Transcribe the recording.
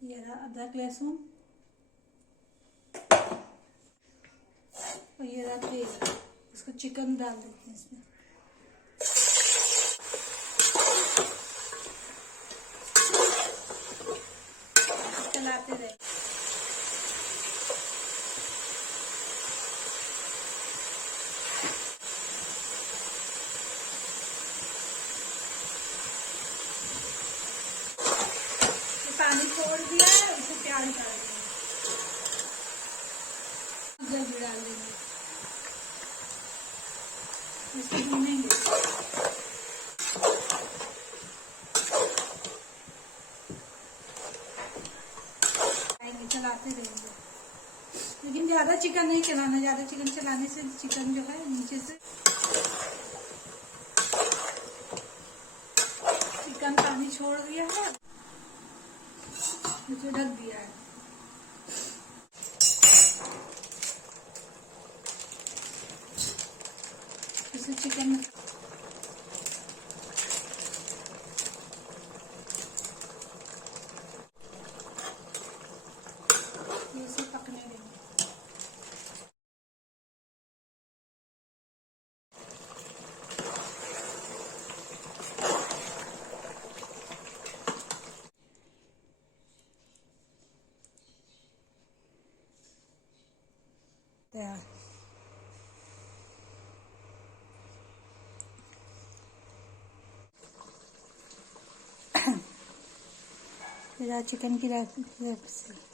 ये रहा अदरक लहसुन और ये रहा तेल। इसको चिकन डाल देते हैं इसमें। चलाते रहे। पानी छोड़ दिया है, उसे प्याज डाल देंगे, जल्दी डाल देंगे, इसको भूनेंगे। चलाते रहेंगे, लेकिन ज्यादा चिकन नहीं चलाना। ज्यादा चिकन चलाने से चिकन जो है नीचे से चिकन पानी छोड़ दिया है, इसे ढक दिया है। इसे चिकन इसे पकने देंगे। तैयार। चिकन की रेसिपी।